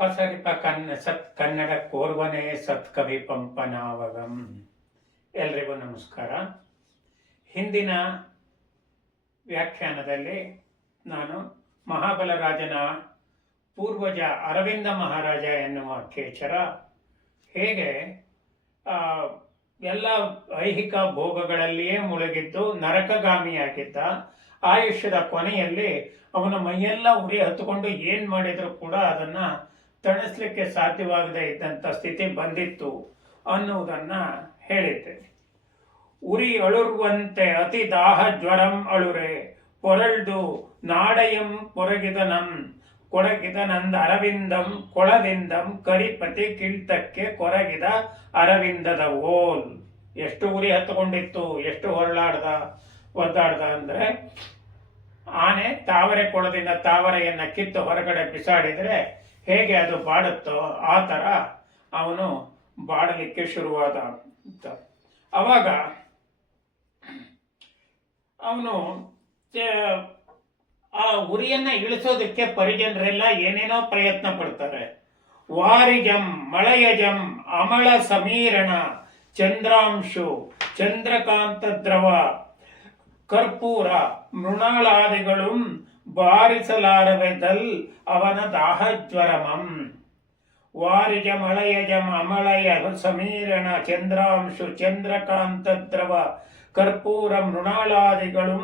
ಪಸರಿಪ ಕನ್ನಡ ಕೋರ್ವನೇ ಸತ್ಕವಿ ಪಂಪನಾವಗಂ. ಎಲ್ರಿಗೂ ನಮಸ್ಕಾರ. ಹಿಂದಿನ ವ್ಯಾಖ್ಯಾನದಲ್ಲಿ ನಾನು ಮಹಾಬಲರಾಜನ ಪೂರ್ವಜ ಅರವಿಂದ ಮಹಾರಾಜ ಎನ್ನುವ ಖೇಚರ ಹೇಗೆ ಎಲ್ಲ ಐಹಿಕ ಭೋಗಗಳಲ್ಲಿಯೇ ಮುಳುಗಿದ್ದು ನರಕಗಾಮಿಯಾಗಿದ್ದ. ಆಯುಷ್ಯದ ಕೊನೆಯಲ್ಲಿ ಅವನ ಮೈಯೆಲ್ಲ ಉರಿ ಹತ್ತುಕೊಂಡು ಏನು ಮಾಡಿದರೂ ಕೂಡ ಅದನ್ನು ತಣಿಸ್ಲಿಕ್ಕೆ ಸಾಧ್ಯವಾಗದೇ ಇದ್ದಂಥ ಸ್ಥಿತಿ ಬಂದಿತ್ತು ಅನ್ನುವುದನ್ನು ಹೇಳಿದ್ದೆ. ಉರಿ ಅಳುರುವಂತೆ ಅತಿ ದಾಹ ಜ್ವರಂ ಅಳುರೆ ಪೊರಳ್ದು ನಾಡಯಂ ಕೊರಗಿದನಂ ಕೊರಗಿದನಂದ ಅರವಿಂದಂ ಕೊಳದಿಂದಂ ಕರಿಪತಿ ಕಿಳ್ತಕ್ಕೆ ಕೊರಗಿದ ಅರವಿಂದದ ಓಲ್. ಎಷ್ಟು ಉರಿ ಹತ್ತುಕೊಂಡಿತ್ತು, ಎಷ್ಟು ಒದ್ದಾಡ್ದ ಅಂದರೆ ಆನೆ ತಾವರೆ ಕೊಳದಿಂದ ತಾವರೆಯನ್ನು ಕಿತ್ತು ಹೊರಗಡೆ ಬಿಸಾಡಿದರೆ ಹೇಗೆ ಅದು ಬಾಡುತ್ತೋ ಆ ಥರ ಅವನು ಬಾಡಲಿಕ್ಕೆ ಶುರುವಾದ. ಅವಾಗ ಅವನು ಆ ಉರಿಯನ್ನ ಇಳಿಸೋದಕ್ಕೆ ಪರಿಜನರೆಲ್ಲ ಏನೇನೋ ಪ್ರಯತ್ನ ಪಡ್ತಾರೆ. ವಾರಿಜಂ ಮಳಯಜಂ ಅಮಳ ಸಮೀರಣ ಚಂದ್ರಾಂಶು ಚಂದ್ರಕಾಂತ ದ್ರವ ಕರ್ಪೂರ ಮೃಣಾಳಾದಿಗಳು ಬಾರಿಸಲಾರವೆದಲ್ ಅವನ ದಾಹಜ್ವರಮಂ. ವಾರಿಜ ಮಳಯಜಂ ಅಮಳಯ ಸಮೀರಣ ಚಂದ್ರಾಂಶು ಚಂದ್ರಕಾಂತ ದ್ರವ ಕರ್ಪೂರ ಮೃಣಾಳಾದಿಗಳು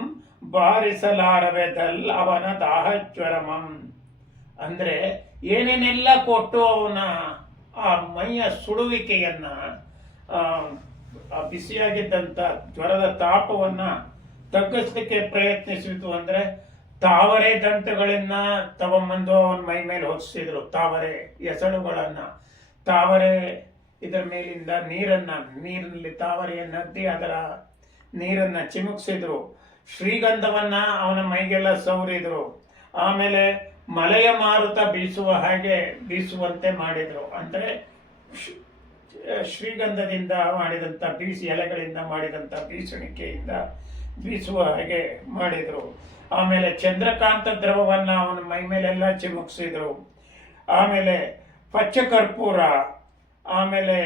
ಬಾರಿಸಲಾರವೆದಲ್ ಅವನ ದಾಹಜ್ವರಮಂ. ಅಂದ್ರೆ ಏನೇನೆಲ್ಲ ಕೊಟ್ಟು ಅವನ ಆ ಮೈಯ ಸುಡುವಿಕೆಯನ್ನ, ಬಿಸಿಯಾಗಿದ್ದಂಥ ಜ್ವರದ ತಾಪವನ್ನ ತಗ್ಗಿಸ್ಲಿಕ್ಕೆ ಪ್ರಯತ್ನಿಸಿತು. ಅಂದ್ರೆ ತಾವರೆ ದಂಟುಗಳನ್ನ ತಗೊಂಬಂದು ಅವನ ಮೈ ಮೇಲೆ ಹೊದಿಸಿದ್ರು. ತಾವರೆ ಎಸಳುಗಳನ್ನ, ತಾವರೆ ಇದರ ಮೇಲಿಂದ ನೀರಿನಲ್ಲಿ ತಾವರೆಯನ್ನದ್ದಿ ಅದರ ನೀರನ್ನ ಚಿಮುಕ್ಸಿದ್ರು. ಶ್ರೀಗಂಧವನ್ನ ಅವನ ಮೈಗೆಲ್ಲ ಸವರಿದ್ರು. ಆಮೇಲೆ ಮಲೆಯ ಮಾರುತ ಬೀಸುವ ಹಾಗೆ ಬೀಸುವಂತೆ ಮಾಡಿದ್ರು. ಅಂದ್ರೆ ಶ್ರೀಗಂಧದಿಂದ ಮಾಡಿದಂಥ ಎಲೆಗಳಿಂದ ಮಾಡಿದಂಥ ಬೀಸುಣಿಕೆಯಿಂದ ಬೀಸುವ ಹಾಗೆ ಮಾಡಿದ್ರು. ಆಮೇಲೆ ಚಂದ್ರಕಾಂತ ದ್ರವವನ್ನ ಅವನ ಮೈ ಮೇಲೆಲ್ಲ ಚಿಮುಕ್ಸಿದ್ರು. ಆಮೇಲೆ ಪಚ್ಚಕರ್ಪೂರ, ಆಮೇಲೆ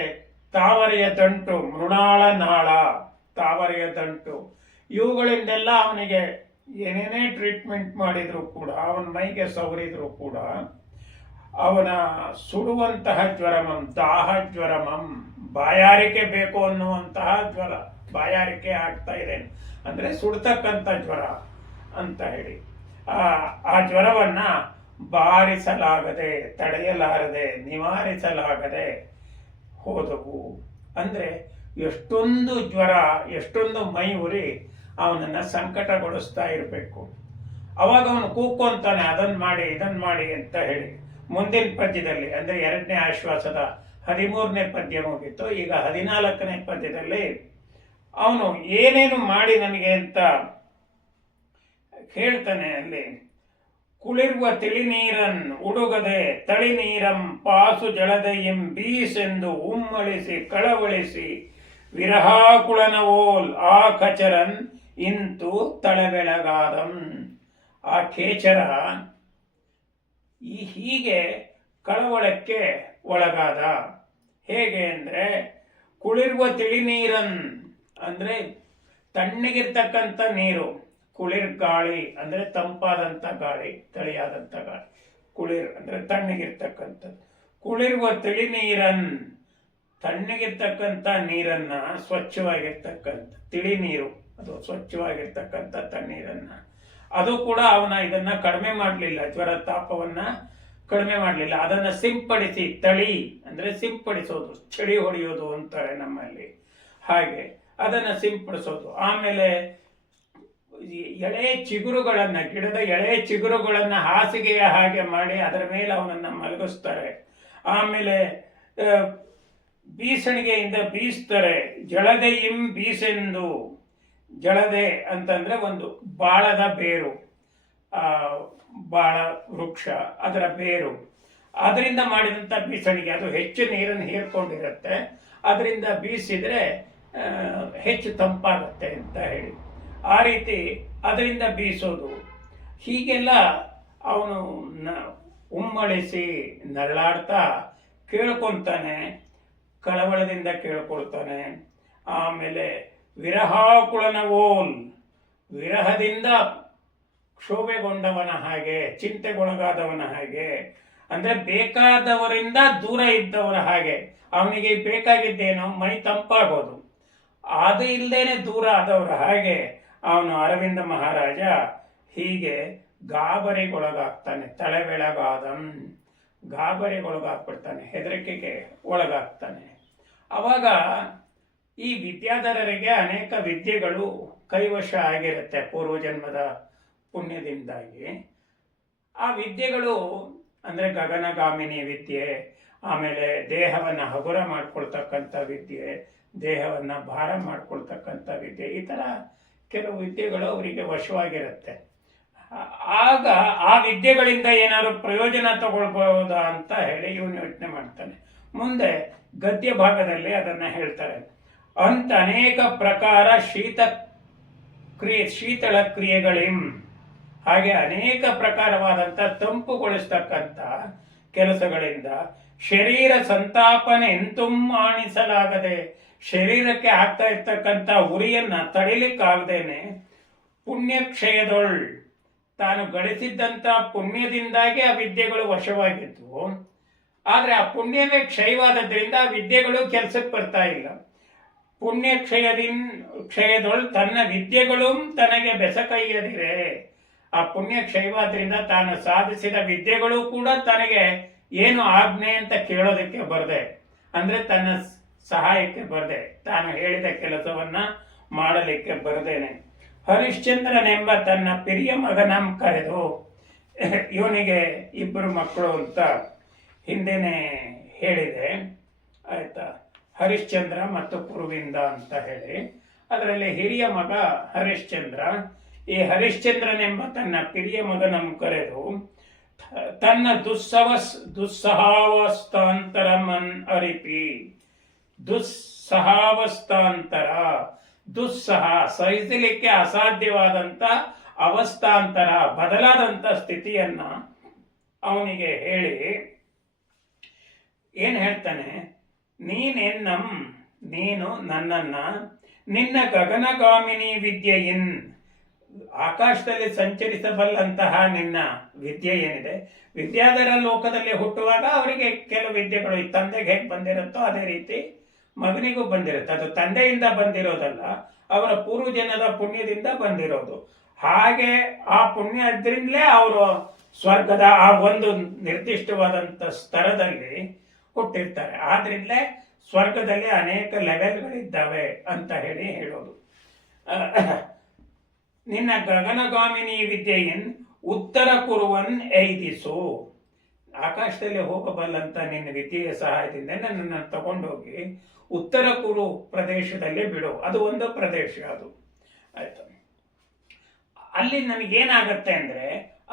ತಾವರೆಯ ದಂಟು, ಮೃಣಾಳ ನಾಳ, ತಾವರೆಯ ದಂಟು, ಇವುಗಳಿಂದೆಲ್ಲ ಅವನಿಗೆ ಏನೇನೇ ಟ್ರೀಟ್ಮೆಂಟ್ ಮಾಡಿದ್ರು ಕೂಡ, ಅವನ ಮೈಗೆ ಸವರಿದ್ರು ಕೂಡ ಅವನ ಸುಡುವಂತಹ ಜ್ವರಮಂ, ದಾಹ ಜ್ವರಮಂ, ಬಾಯಾರಿಕೆ ಬೇಕು ಅನ್ನುವಂತಹ ಜ್ವರ, ಬಾಯಾರಿಕೆ ಆಗ್ತಾ ಇದೆ ಅಂದ್ರೆ ಸುಡ್ತಕ್ಕಂಥ ಜ್ವರ ಅಂತ ಹೇಳಿ ಆ ಜ್ವರವನ್ನ ಬಾರಿಸಲಾಗದೆ, ತಡೆಯಲಾರದೆ, ನಿವಾರಿಸಲಾಗದೆ ಹೋದವು. ಅಂದ್ರೆ ಎಷ್ಟೊಂದು ಜ್ವರ, ಎಷ್ಟೊಂದು ಮೈ ಉರಿ ಅವನನ್ನ ಸಂಕಟಗೊಳಿಸ್ತಾ ಇರಬೇಕು. ಅವಾಗ ಅವನು ಕೂಕೊಂತಾನೆ, ಅದನ್ನ ಮಾಡಿ ಇದನ್ನ ಮಾಡಿ ಅಂತ ಹೇಳಿ. ಮುಂದಿನ ಪದ್ಯದಲ್ಲಿ ಅಂದ್ರೆ 2ನೇ ಆಶ್ವಾಸದ 13ನೇ ಪದ್ಯ ಮುಗಿತು. ಈಗ 14ನೇ ಪದ್ಯದಲ್ಲಿ ಅವನು ಏನೇನು ಮಾಡಿ ನನಗೆ ಅಂತ ಹೇಳ್ತಾನೆ. ಅಲ್ಲಿ ಕುಳಿರುವ ತಿಳಿನೀರನ್ ಉಡುಗದೆ ತಳಿನೀರಂ ಪಾಸು ಜಳದೆಯಂ ಬೀಸೆಂದು ಉಮ್ಮಳಿಸಿ ಕಳವಳಿಸಿ ವಿರಹಾಕುಳನ ಓಲ್ ಆ ಕಚರನ್ ಇಂತು ತಳಬೆಳಗಾದಂ. ಆ ಖೇಚರ ಹೀಗೆ ಕಳವಳಕ್ಕೆ ಒಳಗಾದ. ಹೇಗೆ ಅಂದ್ರೆ ಕುಳಿರುವ ತಿಳಿನೀರನ್ ಅಂದ್ರೆ ತಣ್ಣಗಿರ್ತಕ್ಕಂಥ ನೀರು, ಕುಳಿರ್ ಗಾಳಿ ಅಂದ್ರೆ ತಂಪಾದಂಥ ಗಾಳಿ, ತಳಿಯಾದಂಥ ಗಾಳಿ. ಕುಳಿರ್ ಅಂದ್ರೆ ತಣ್ಣಗಿರ್ತಕ್ಕಂಥದ್ದು. ಕುಳಿರುವ ತಿಳಿನೀರನ್, ತಣ್ಣಗಿರ್ತಕ್ಕಂಥ ನೀರನ್ನ, ಸ್ವಚ್ಛವಾಗಿರ್ತಕ್ಕಂಥ ತಿಳಿ ನೀರು, ಅದು ಸ್ವಚ್ಛವಾಗಿರ್ತಕ್ಕಂಥ ತಣ್ಣೀರನ್ನ, ಅದು ಕೂಡ ಅವನ ಇದನ್ನ ಕಡಿಮೆ ಮಾಡಲಿಲ್ಲ, ಜ್ವರ ತಾಪವನ್ನ ಕಡಿಮೆ ಮಾಡಲಿಲ್ಲ. ಅದನ್ನ ಸಿಂಪಡಿಸಿ, ತಳಿ ಅಂದ್ರೆ ಸಿಂಪಡಿಸೋದು, ಚಳಿ ಹೊಡೆಯೋದು ಅಂತಾರೆ ನಮ್ಮಲ್ಲಿ, ಹಾಗೆ ಅದನ್ನ ಸಿಂಪಡಿಸೋದು. ಆಮೇಲೆ ಎಳೆ ಚಿಗುರುಗಳನ್ನ, ಗಿಡದ ಎಳೆ ಚಿಗುರುಗಳನ್ನ ಹಾಸಿಗೆಯ ಹಾಗೆ ಮಾಡಿ ಅದರ ಮೇಲೆ ಅವನನ್ನ ಮಲಗಿಸ್ತಾರೆ. ಆಮೇಲೆ ಬೀಸಣಿಗೆಯಿಂದ ಬೀಸ್ತಾರೆ. ಜಳದೆಯಿಂ ಬೀಸೆಂದು, ಜಳದೆ ಅಂತಂದ್ರೆ ಒಂದು ಬಾಳದ ಬೇರು, ಬಾಳ ವೃಕ್ಷ, ಅದರ ಬೇರು, ಅದರಿಂದ ಮಾಡಿದಂಥ ಬೀಸಣಿಗೆ, ಅದು ಹೆಚ್ಚು ನೀರನ್ನು ಹೀರ್ಕೊಂಡಿರುತ್ತೆ. ಅದರಿಂದ ಬೀಸಿದ್ರೆ ಹೆಚ್ಚು ತಂಪಾಗುತ್ತೆ ಅಂತ ಹೇಳಿ ಆ ರೀತಿ ಅದರಿಂದ ಬೀಸೋದು. ಹೀಗೆಲ್ಲ ಅವನು ಉಮ್ಮಳಿಸಿ ನರಳಾಡ್ತಾ ಕೇಳ್ಕೊತಾನೆ, ಕಳವಳದಿಂದ ಕೇಳ್ಕೊಳ್ತಾನೆ. ಆಮೇಲೆ ವಿರಹಾಕುಳನವೋಲ್, ವಿರಹದಿಂದ ಕ್ಷೋಭೆಗೊಂಡವನ ಹಾಗೆ, ಚಿಂತೆಗೊಳಗಾದವನ ಹಾಗೆ, ಅಂದ್ರೆ ಬೇಕಾದವರಿಂದ ದೂರ ಇದ್ದವರ ಹಾಗೆ. ಅವನಿಗೆ ಬೇಕಾಗಿದ್ದೇನೋ ಮೈ ತಂಪಾಗೋದು, ಅದು ಇಲ್ಲದೇನೆ ದೂರ ಆದವರ ಹಾಗೆ ಅವನು ಅರವಿಂದ ಮಹಾರಾಜ ಹೀಗೆ ಗಾಬರಿಗೊಳಗಾಗ್ತಾನೆ. ತಲೆ ಬೆಳಗಾದಂ, ಗಾಬರಿಗೊಳಗಾಗ್ಬಿಡ್ತಾನೆ, ಹೆದರಿಕೆಗೆ ಒಳಗಾಗ್ತಾನೆ. ಅವಾಗ ಈ ವಿದ್ಯಾಧರರಿಗೆ ಅನೇಕ ವಿದ್ಯೆಗಳು ಕೈವಶ ಆಗಿರುತ್ತೆ ಪೂರ್ವಜನ್ಮದ ಪುಣ್ಯದಿಂದಾಗಿ. ಆ ವಿದ್ಯೆಗಳು ಅಂದರೆ ಗಗನಗಾಮಿನಿ ವಿದ್ಯೆ, ಆಮೇಲೆ ದೇಹವನ್ನು ಹಗುರ ಮಾಡ್ಕೊಳ್ತಕ್ಕಂಥ ವಿದ್ಯೆ, ದೇಹವನ್ನು ಭಾರ ಮಾಡ್ಕೊಳ್ತಕ್ಕಂಥ ವಿದ್ಯೆ, ಈ ಥರ ಕೆಲವು ವಿದ್ಯೆಗಳು ಅವರಿಗೆ ವಶವಾಗಿರುತ್ತೆ. ಆಗ ಆ ವಿದ್ಯೆಗಳಿಂದ ಏನಾದ್ರು ಪ್ರಯೋಜನ ತಗೊಳ್ಬಹುದಾ ಅಂತ ಹೇಳಿ ಇವನು ಯೋಚನೆ ಮಾಡ್ತಾನೆ. ಮುಂದೆ ಗದ್ಯ ಭಾಗದಲ್ಲಿ ಅದನ್ನು ಹೇಳ್ತಾರೆ. ಅಂತ ಅನೇಕ ಪ್ರಕಾರ ಶೀತಳ ಕ್ರಿಯೆಗಳಿಂ, ಹಾಗೆ ಅನೇಕ ಪ್ರಕಾರವಾದಂಥ ತಂಪುಗೊಳಿಸ್ತಕ್ಕಂಥ ಕೆಲಸಗಳಿಂದ ಶರೀರ ಸಂತಾಪನೆ ಎಂತುಂ ಆಣಿಸಲಾಗದೆ, ಶರೀರಕ್ಕೆ ಆಗ್ತಾ ಇರ್ತಕ್ಕಂಥ ಉರಿಯನ್ನ ತಡಿಲಿಕ್ಕಾಗದೇನೆ ಪುಣ್ಯಕ್ಷಯದೊಳ್, ತಾನು ಗಳಿಸಿದ್ದಂಥ ಪುಣ್ಯದಿಂದಾಗಿ ಆ ವಿದ್ಯೆಗಳು ವಶವಾಗಿದ್ವು. ಆದರೆ ಆ ಪುಣ್ಯವೇ ಕ್ಷಯವಾದದ್ರಿಂದ ಆ ವಿದ್ಯೆಗಳು ಕೆಲಸಕ್ಕೆ ಬರ್ತಾ ಇಲ್ಲ. ಪುಣ್ಯ ಕ್ಷಯದೊಳ್ ತನ್ನ ವಿದ್ಯೆಗಳು ತನಗೆ ಬೆಸಕೈಯದಿರೆ, ಆ ಪುಣ್ಯ ಕ್ಷಯವಾದ್ರಿಂದ ತಾನು ಸಾಧಿಸಿದ ವಿದ್ಯೆಗಳು ಕೂಡ ತನಗೆ ಏನು ಆಜ್ಞೆ ಅಂತ ಕೇಳೋದಕ್ಕೆ ಬರದೆ, ಅಂದ್ರೆ ತನ್ನ ಸಹಾಯಕ್ಕೆ ಬರದೆ, ತಾನು ಹೇಳಿದ ಕೆಲಸವನ್ನ ಮಾಡಲಿಕ್ಕೆ ಬರದೇನೆ ಹರಿಶ್ಚಂದ್ರನೆಂಬ ತನ್ನ ಪಿರಿಯ ಮಗನಂ ಕರೆದು, ಇವನಿಗೆ ಇಬ್ಬರು ಮಕ್ಕಳು ಅಂತ ಹಿಂದೆನೆ ಹೇಳಿದೆ ಆಯ್ತಾ, ಹರಿಶ್ಚಂದ್ರ ಮತ್ತು ಕುರುವಿಂದ ಅಂತ ಹೇಳಿ. ಅದರಲ್ಲಿ ಹಿರಿಯ ಮಗ ಹರಿಶ್ಚಂದ್ರ. ಈ ಹರಿಶ್ಚಂದ್ರನೆಂಬ ತನ್ನ ಪಿರಿಯ ಮಗನಂ ಕರೆದು ತನ್ನ ದುಸ್ಸಹಾವಸ್ಥಾಂತರಮನ್ ಅರಿಪಿ, ದುಸ್ಸಹಾವಸ್ಥಾಂತರ, ಸಹಿಸಲಿಕ್ಕೆ ಅಸಾಧ್ಯವಾದಂಥ ಅವಸ್ಥಾಂತರ, ಬದಲಾದಂಥ ಸ್ಥಿತಿಯನ್ನ ಅವನಿಗೆ ಹೇಳಿ ಏನ್ ಹೇಳ್ತಾನೆ, ನೀನು ನನ್ನನ್ನ ನಿನ್ನ ಗಗನಗಾಮಿನಿ ವಿದ್ಯೆಯಿನ್, ಆಕಾಶದಲ್ಲಿ ಸಂಚರಿಸಬಲ್ಲಂತಹ ನಿನ್ನ ವಿದ್ಯೆ ಏನಿದೆ, ವಿದ್ಯಾಧರ ಲೋಕದಲ್ಲಿ ಹುಟ್ಟುವಾಗ ಅವರಿಗೆ ಕೆಲವು ವಿದ್ಯೆಗಳು ತಂದೆಗೆ ಹೇಗೆ ಬಂದಿರುತ್ತೋ ಅದೇ ರೀತಿ ಮಗನಿಗೂ ಬಂದಿರುತ್ತೆ. ಅದು ತಂದೆಯಿಂದ ಬಂದಿರೋದಲ್ಲ, ಅವರ ಪೂರ್ವಜನ್ಮದ ಪುಣ್ಯದಿಂದ ಬಂದಿರೋದು. ಹಾಗೆ ಆ ಪುಣ್ಯ ಇದ್ರಿಂದಲೇ ಅವರು ಸ್ವರ್ಗದ ಆ ಒಂದು ನಿರ್ದಿಷ್ಟವಾದಂಥ ಸ್ತರದಲ್ಲಿ ಹುಟ್ಟಿರ್ತಾರೆ. ಆದ್ರಿಂದಲೇ ಸ್ವರ್ಗದಲ್ಲಿ ಅನೇಕ ಲೆವೆಲ್ಗಳಿದ್ದಾವೆ ಅಂತ ಹೇಳೋದು. ನಿನ್ನ ಗಗನಗಾಮಿನಿ ವಿದ್ಯೆಯನ್ ಉತ್ತರ ಕುರುವನ್ ಐದಿಸು, ಆಕಾಶದಲ್ಲಿ ಹೋಗಬಲ್ಲಂತ ನಿನ್ನ ವಿದ್ಯೆಯ ಸಹಾಯದಿಂದ ನನ್ನನ್ನು ತಗೊಂಡೋಗಿ ಉತ್ತರ ಕುರು ಪ್ರದೇಶದಲ್ಲಿ ಬಿಡು. ಅದು ಒಂದು ಪ್ರದೇಶ, ಅದು ಆಯ್ತು. ಅಲ್ಲಿ ನನಗೇನಾಗತ್ತೆ ಅಂದ್ರೆ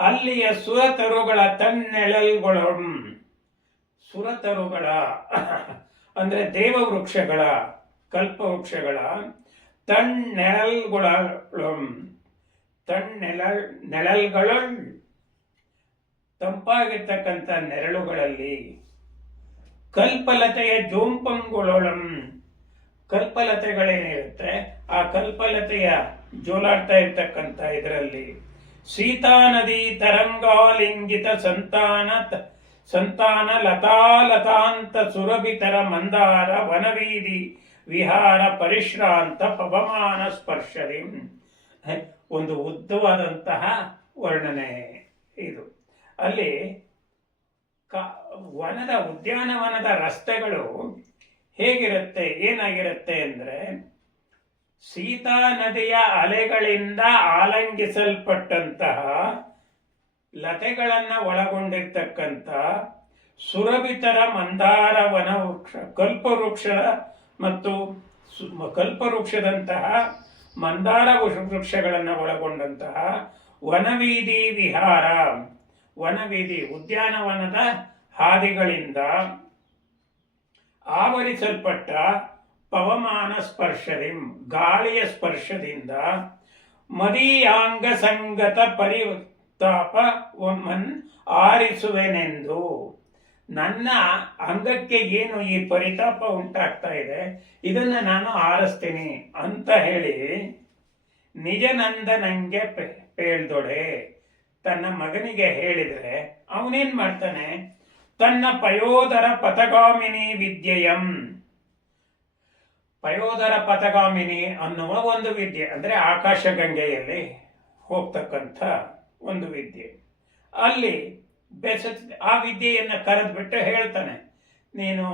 ಅಲ್ಲಿಯ ಸುರತರುಗಳ ತನ್ನೆಳಲ್ಗಳು, ಸುರತರುಗಳ ಅಂದ್ರೆ ದೇವವೃಕ್ಷಗಳ, ಕಲ್ಪವೃಕ್ಷಗಳ ನೆಳಲ್ಗಳ ತಂಪಾಗಿರ್ತಕ್ಕಂಥ ನೆರಳುಗಳಲ್ಲಿ, ಕಲ್ಪಲತೆಯ ಜೋಂಪಂಗುಳೊಳಂ, ಕಲ್ಪಲತೆಗಳೇನಿರುತ್ತೆ ಆ ಕಲ್ಪಲತೆಯ ಜೋಲಾಡ್ತಾ ಇರ್ತಕ್ಕಂಥ ಇದರಲ್ಲಿ, ಸೀತಾ ನದಿ ತರಂಗಾಲಿಂಗಿತ ಸಂತಾನ ಲತಾಲತಾಂತ ಸುರಭಿತರ ಮಂದಾರ ವನವೀಧಿ ವಿಹಾರ ಪರಿಶ್ರಾಂತ ಪವಮಾನ ಸ್ಪರ್ಶದಿ. ಒಂದು ಉದ್ದವಾದಂತಹ ವರ್ಣನೆ ಇದು. ಅಲ್ಲಿ ಉದ್ಯಾನವನದ ರಸ್ತೆಗಳು ಹೇಗಿರುತ್ತೆ, ಏನಾಗಿರುತ್ತೆ ಅಂದ್ರೆ ಸೀತಾ ನದಿಯ ಅಲೆಗಳಿಂದ ಆಲಂಗಿಸಲ್ಪಟ್ಟಂತಹ ಲತೆಗಳನ್ನ ಒಳಗೊಂಡಿರ್ತಕ್ಕಂಥ ಸುರಭಿತರ ಮಂದಾರ ವನವೃಕ್ಷ, ಕಲ್ಪವೃಕ್ಷ ಮತ್ತು ಕಲ್ಪವೃಕ್ಷದಂತಹ ಮಂದಾರ ವೃಕ್ಷಗಳನ್ನು ಒಳಗೊಂಡಂತಹ ವನವೀಧಿ ವಿಹಾರ, ವನವೀಧಿ ಉದ್ಯಾನವನದ ಹಾದಿಗಳಿಂದ ಆವರಿಸಲ್ಪಟ್ಟ ಪವಮಾನ ಸ್ಪರ್ಶದಿಂದ, ಗಾಳಿಯ ಸ್ಪರ್ಶದಿಂದ, ಮದೀಯಾಂಗ ಸಂಗತ ಪರಿತಾಪ ಒಮ್ಮನ್ ಆರಿಸುವೆನೆಂದು. ನನ್ನ ಅಂಗಕ್ಕೆ ಏನು ಈ ಪರಿತಾಪ ಉಂಟಾಗ್ತಾ ಇದೆ ಇದನ್ನ ನಾನು ಆರಿಸ್ತೀನಿ ಅಂತ ಹೇಳಿ ನಿಜನಂದನಂಗೆ ಪೇಳ್ದೊಡೆ ತನ್ನ ಮಗನಿಗೆ ಹೇಳಿದ್ರೆ ಅವನೇನ್ ಮಾಡ್ತಾನೆ, ತನ್ನ ಪಯೋದರ ಪಥಗಾಮಿನಿ ವಿದ್ಯೆಯಂ, ಪಯೋದರ ಪಥಗಾಮಿನಿ ಅನ್ನುವ ಒಂದು ವಿದ್ಯೆ ಅಂದ್ರೆ ಆಕಾಶಗಂಗೆಯಲ್ಲಿ ಹೋಗ್ತಕ್ಕಂಥ ಒಂದು ವಿದ್ಯೆ, ಅಲ್ಲಿ ಆ ವಿದ್ಯೆಯನ್ನ ಕರೆದ್ಬಿಟ್ಟು ಹೇಳ್ತಾನೆ, ನೀನು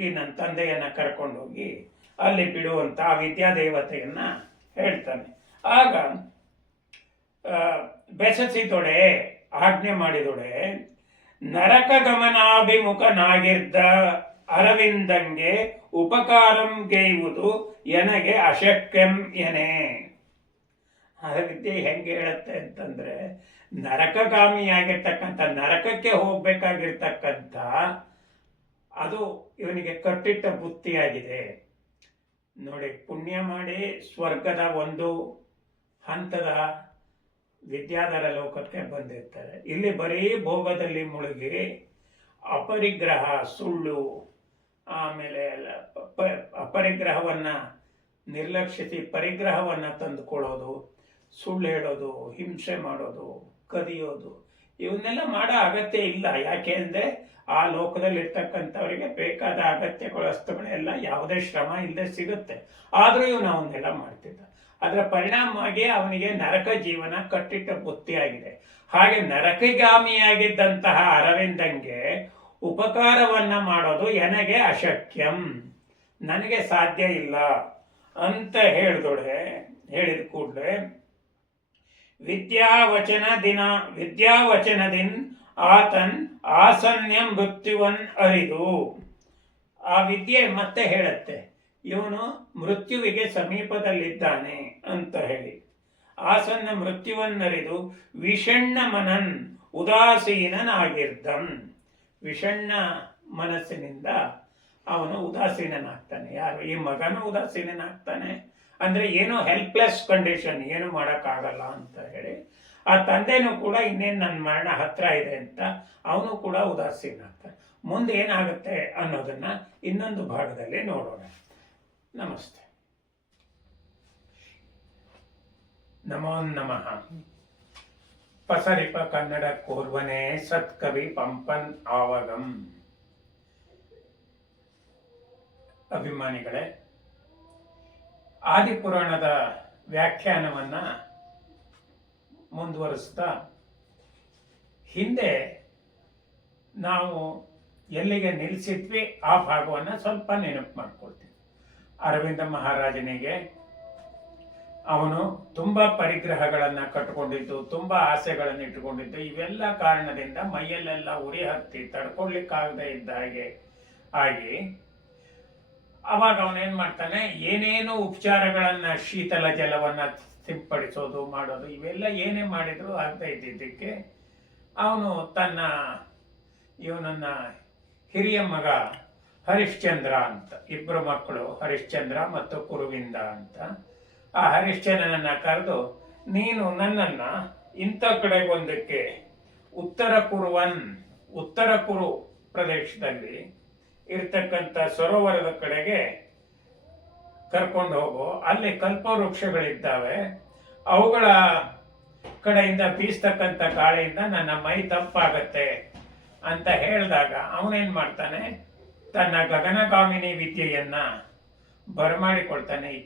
ಈ ನನ್ನ ತಂದೆಯನ್ನ ಕರ್ಕೊಂಡೋಗಿ ಅಲ್ಲಿ ಬಿಡುವಂತ ಆ ವಿದ್ಯಾದೇವತೆಯನ್ನ ಹೇಳ್ತಾನೆ. ಆಗ ಬೆಸಸಿದೊಡೆ ಆಜ್ಞೆ ಮಾಡಿದೊಡೆ, ನರಕ ಗಮನಾಭಿಮುಖನಾಗಿದ್ದ ಅರವಿಂದಂಗೆ ಉಪಕಾರಂ ಗೈವುದು ಎನಗೆ ಅಶಕ್ಯಂ ಎನೆ. ಆ ವಿದ್ಯೆ ಹೆಂಗೆ ಹೇಳುತ್ತೆ ಅಂತಂದ್ರೆ, ನರಕಗಾಮಿಯಾಗಿರ್ತಕ್ಕಂಥ ನರಕಕ್ಕೆ ಹೋಗ್ಬೇಕಾಗಿರ್ತಕ್ಕಂಥ ಅದು ಇವನಿಗೆ ಕಟ್ಟಿಟ್ಟ ಬುತ್ತಿಯಾಗಿದೆ ನೋಡಿ. ಪುಣ್ಯ ಮಾಡಿ ಸ್ವರ್ಗದ ಒಂದು ಹಂತದ ವಿದ್ಯಾಧರ ಲೋಕಕ್ಕೆ ಬಂದಿರ್ತಾರೆ. ಇಲ್ಲಿ ಬರೀ ಭೋಗದಲ್ಲಿ ಮುಳುಗಿ ಅಪರಿಗ್ರಹ, ಸುಳ್ಳು, ಆಮೇಲೆ ಅಪರಿಗ್ರಹವನ್ನ ನಿರ್ಲಕ್ಷಿಸಿ ಪರಿಗ್ರಹವನ್ನ ತಂದುಕೊಳ್ಳೋದು, ಸುಳ್ಳು ಹೇಳೋದು, ಹಿಂಸೆ ಮಾಡೋದು, ಕದಿಯೋದು, ಇವನ್ನೆಲ್ಲ ಮಾಡೋ ಅಗತ್ಯ ಇಲ್ಲ. ಯಾಕೆ ಅಂದ್ರೆ ಆ ಲೋಕದಲ್ಲಿ ಇರ್ತಕ್ಕಂಥವರಿಗೆ ಬೇಕಾದ ಅಗತ್ಯಗಳ ವಸ್ತುಗಳೆಲ್ಲ ಯಾವುದೇ ಶ್ರಮ ಇಲ್ಲದೆ ಸಿಗುತ್ತೆ. ಆದ್ರೂ ಇವನು ಅವನ್ನೆಲ್ಲ ಮಾಡ್ತಿದ್ದ. ಅದರ ಪರಿಣಾಮವಾಗಿ ಅವನಿಗೆ ನರಕ ಜೀವನ ಕಟ್ಟಿಟ್ಟ ಬುತ್ತಿಯಾಗಿದೆ. ಹಾಗೆ ನರಕಗಾಮಿಯಾಗಿದ್ದಂತಹ ಅರವಿಂದಂಗೆ ಉಪಕಾರವನ್ನ ಮಾಡೋದು ನನಗೆ ಅಶಕ್ಯಂ, ನನಗೆ ಸಾಧ್ಯ ಇಲ್ಲ ಅಂತ ಹೇಳಿದ ಕೂಡಲೇ ವಿದ್ಯಾವಚನದಿನ್ ಆತನ್ ಆಸನ್ಯ ಮೃತ್ಯುವನ್ ಅರಿದು, ಆ ವಿದ್ಯೆ ಮತ್ತೆ ಹೇಳುತ್ತೆ ಇವನು ಮೃತ್ಯುವಿಗೆ ಸಮೀಪದಲ್ಲಿದ್ದಾನೆ ಅಂತ ಹೇಳಿ. ಆಸನ್ನ ಮೃತ್ಯುವನ್ನರಿದು ವಿಷಣ್ಣ ಮನನ್ ಉದಾಸೀನನಾಗಿರ್ದಂ. ವಿಷಣ್ಣ ಮನಸ್ಸಿನಿಂದ ಅವನು ಉದಾಸೀನನಾಗ್ತಾನೆ. ಯಾರು? ಈ ಮಗನು ಉದಾಸೀನನಾಗ್ತಾನೆ. ಅಂದ್ರೆ ಏನೋ ಹೆಲ್ಪ್ಲೆಸ್ ಕಂಡೀಷನ್, ಏನು ಮಾಡೋಕ್ಕಾಗಲ್ಲ ಅಂತ ಹೇಳಿ. ಆ ತಂದೆನೂ ಕೂಡ ಇನ್ನೇನು ನನ್ನ ಮರಣ ಹತ್ರ ಇದೆ ಅಂತ ಅವನು ಕೂಡ ಉದಾಸೀನ ಆಗ್ತಾನೆ. ಮುಂದೆ ಏನಾಗುತ್ತೆ ಅನ್ನೋದನ್ನ ಇನ್ನೊಂದು ಭಾಗದಲ್ಲಿ ನೋಡೋಣ. ನಮಸ್ತೆ. ನಮೋ ನಮಃ. ಪಸರಿಪ ಕನ್ನಡ ಕೋರ್ವನೆ ಸತ್ಕವಿ ಪಂಪನ್ ಆವಗಂ. ಅಭಿಮಾನಿಗಳೇ, ಆದಿಪುರಾಣದ ವ್ಯಾಖ್ಯಾನವನ್ನ ಮುಂದುವರಿಸ್ತಾ ಹಿಂದೆ ನಾವು ಎಲ್ಲಿಗೆ ನಿಲ್ಲಿಸಿದ್ವಿ ಆ ಭಾಗವನ್ನ ಸ್ವಲ್ಪ ನೆನಪು ಮಾಡ್ಕೊಳ್ತೀವಿ. ಅರವಿಂದ ಮಹಾರಾಜನಿಗೆ ಅವನು ತುಂಬಾ ಪರಿಗ್ರಹಗಳನ್ನ ಕಟ್ಟಿಕೊಂಡಿದ್ದು, ತುಂಬಾ ಆಸೆಗಳನ್ನು ಇಟ್ಟುಕೊಂಡಿದ್ದು, ಇವೆಲ್ಲ ಕಾರಣದಿಂದ ಮೈಯಲ್ಲೆಲ್ಲ ಉರಿ ಹತ್ತಿ ತಡ್ಕೊಳ್ಲಿಕ್ಕಾಗದೆ ಇದ್ದ ಹಾಗೆ ಆಗಿ ಅವಾಗ ಅವನೇನ್ ಮಾಡ್ತಾನೆ, ಏನೇನು ಉಪಚಾರಗಳನ್ನ, ಶೀತಲ ಜಲವನ್ನ ಸಿಂಪಡಿಸೋದು, ಮಾಡೋದು, ಇವೆಲ್ಲ ಏನೇ ಮಾಡಿದ್ರು ಆಗದೆ ಇದ್ದಿದ್ದಕ್ಕೆ ಅವನು ಇವನನ್ನ ಹಿರಿಯ ಮಗ ಹರಿಶ್ಚಂದ್ರ ಅಂತ, ಇಬ್ಬರು ಮಕ್ಕಳು ಹರಿಶ್ಚಂದ್ರ ಮತ್ತು ಕುರುವಿಂದ ಅಂತ, ಆ ಹರಿಶ್ಚಂದ್ರನನ್ನ ಕರೆದು, ನೀನು ನನ್ನನ್ನ ಇಂಥ ಕಡೆಗೊಂದಕ್ಕೆ ಉತ್ತರ ಕುರು ಪ್ರದೇಶದಲ್ಲಿ ಇರ್ತಕ್ಕಂಥ ಸರೋವರದ ಕಡೆಗೆ ಕರ್ಕೊಂಡು ಹೋಗು. ಅಲ್ಲಿ ಕಲ್ಪವೃಕ್ಷಗಳಿದ್ದಾವೆ, ಅವುಗಳ ಕಡೆಯಿಂದ ಬೀಸ್ತಕ್ಕಂಥ ಗಾಳಿಯಿಂದ ನನ್ನ ಮೈ ತಂಪಾಗತ್ತೆ ಅಂತ ಹೇಳಿದಾಗ ಅವನೇನ್ ಮಾಡ್ತಾನೆ, ತನ್ನ ಗಗನಗಾಮಿನಿ ವಿದ್ಯೆಯನ್ನ ಬರಮಾಡಿಕೊಳ್ತಾನೆ. ಈ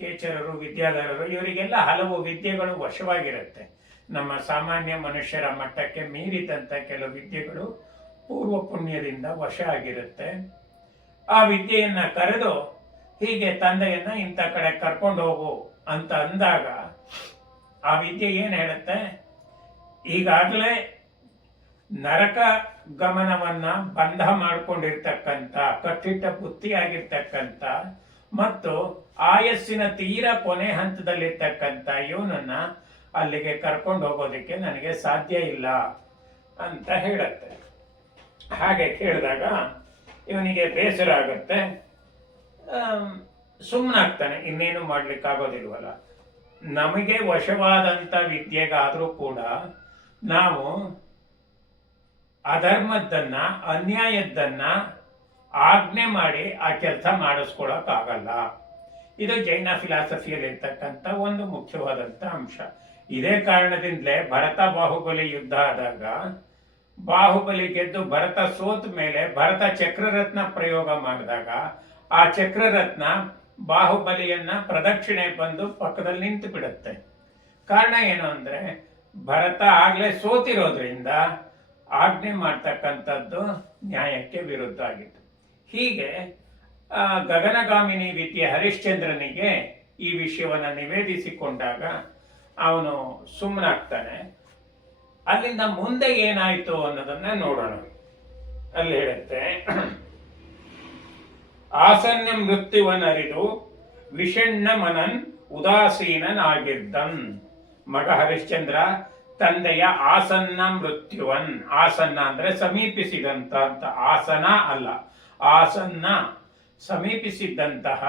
ಕೇಚರರು, ವಿದ್ಯಾಧರರು, ಇವರಿಗೆಲ್ಲ ಹಲವು ವಿದ್ಯೆಗಳು ವಶವಾಗಿರುತ್ತೆ. ನಮ್ಮ ಸಾಮಾನ್ಯ ಮನುಷ್ಯರ ಮಟ್ಟಕ್ಕೆ ಮೀರಿದಂತ ಕೆಲವು ವಿದ್ಯೆಗಳು ಪೂರ್ವ ಪುಣ್ಯದಿಂದ ವಶ ಆಗಿರುತ್ತೆ. ಆ ವಿದ್ಯೆಯನ್ನ ಕರೆದು ಹೀಗೆ ತಂದೆಯನ್ನ ಇಂಥ ಕಡೆ ಕರ್ಕೊಂಡು ಹೋಗು ಅಂತ ಅಂದಾಗ ಆ ವಿದ್ಯೆ ಏನ್ ಹೇಳುತ್ತೆ, ಈಗಾಗಲೇ ನರಕ ಗಮನವನ್ನ ಬಂಧ ಮಾಡಿಕೊಂಡಿರ್ತಕ್ಕಂಥ, ಕಟ್ಟಿಟ್ಟ ಬುತ್ತಿಯಾಗಿರ್ತಕ್ಕಂಥ ಮತ್ತು ಆಯಸ್ಸಿನ ತೀರ ಕೊನೆ ಹಂತದಲ್ಲಿರ್ತಕ್ಕಂಥ ಇವನನ್ನ ಅಲ್ಲಿಗೆ ಕರ್ಕೊಂಡು ಹೋಗೋದಕ್ಕೆ ನನಗೆ ಸಾಧ್ಯ ಇಲ್ಲ ಅಂತ ಹೇಳುತ್ತೆ. ಹಾಗೆ ಕೇಳಿದಾಗ ಇವನಿಗೆ ಬೇಸರ ಆಗುತ್ತೆ, ಸುಮ್ಮನಾಗ್ತಾನೆ, ಇನ್ನೇನು ಮಾಡ್ಲಿಕ್ಕಾಗೋದಿಲ್ವಲ್ಲ. ನಮಗೆ ವಶವಾದಂಥ ವಿದ್ಯೆಗಾದರೂ ಕೂಡ ನಾವು ಅಧರ್ಮದ್ದನ್ನ ಅನ್ಯಾಯದ್ದನ್ನ ಆಜ್ಞೆ ಮಾಡಿ ಆ ಕೆಲಸ ಮಾಡಿಸ್ಕೊಳಕ್ಕಾಗಲ್ಲ. ಇದು ಜೈನ ಫಿಲಾಸಫಿಯಲ್ಲಿ ಇರ್ತಕ್ಕಂಥ ಒಂದು ಮುಖ್ಯವಾದಂಥ ಅಂಶ. ಇದೇ ಕಾರಣದಿಂದಲೇ ಭರತ ಬಾಹುಬಲಿ ಯುದ್ಧ ಆದಾಗ ಬಾಹುಬಲಿ ಗೆದ್ದು ಭರತ ಸೋತ ಮೇಲೆ ಭರತ ಚಕ್ರರತ್ನ ಪ್ರಯೋಗ ಮಾಡಿದಾಗ ಆ ಚಕ್ರರತ್ನ ಬಾಹುಬಲಿಯನ್ನ ಪ್ರದಕ್ಷಿಣೆ ಬಂದು ಪಕ್ಕದಲ್ಲಿ ನಿಂತು ಬಿಡುತ್ತೆ. ಕಾರಣ ಏನು ಅಂದ್ರೆ ಭರತ ಆಗ್ಲೇ ಸೋತಿರೋದ್ರಿಂದ ಆಜ್ಞೆ ಮಾಡ್ತಕ್ಕಂಥದ್ದು ನ್ಯಾಯಕ್ಕೆ ವಿರುದ್ಧ ಆಗಿತ್ತು. ಹೀಗೆ ಗಗನಗಾಮಿನಿ ವಿದ್ಯೆ ಹರಿಶ್ಚಂದ್ರನಿಗೆ ಈ ವಿಷಯವನ್ನು ನಿವೇದಿಸಿಕೊಂಡಾಗ ಅವನು ಸುಮ್ಮನಾಗ್ತಾನೆ. ಅಲ್ಲಿಂದ ಮುಂದೆ ಏನಾಯ್ತು ಅನ್ನೋದನ್ನ ನೋಡೋಣ. ಅಲ್ಲಿ ಹೇಳುತ್ತೆ, ಆಸನ್ನ ಮೃತ್ಯುವನರಿದು ವಿಷಣ್ಣ ಮನನ್ ಉದಾಸೀನನಾಗಿರ್ದನ್. ಮಗ ಹರಿಶ್ಚಂದ್ರ ತಂದೆಯ ಆಸನ್ನ ಮೃತ್ಯುವನ್, ಆಸನ್ನ ಅಂದ್ರೆ ಸಮೀಪಿಸಿದಂತ ಅಂತ, ಆಸನ ಅಲ್ಲ, ಆಸನ್ನ ಸಮೀಪಿಸಿದ್ದಂತಹ,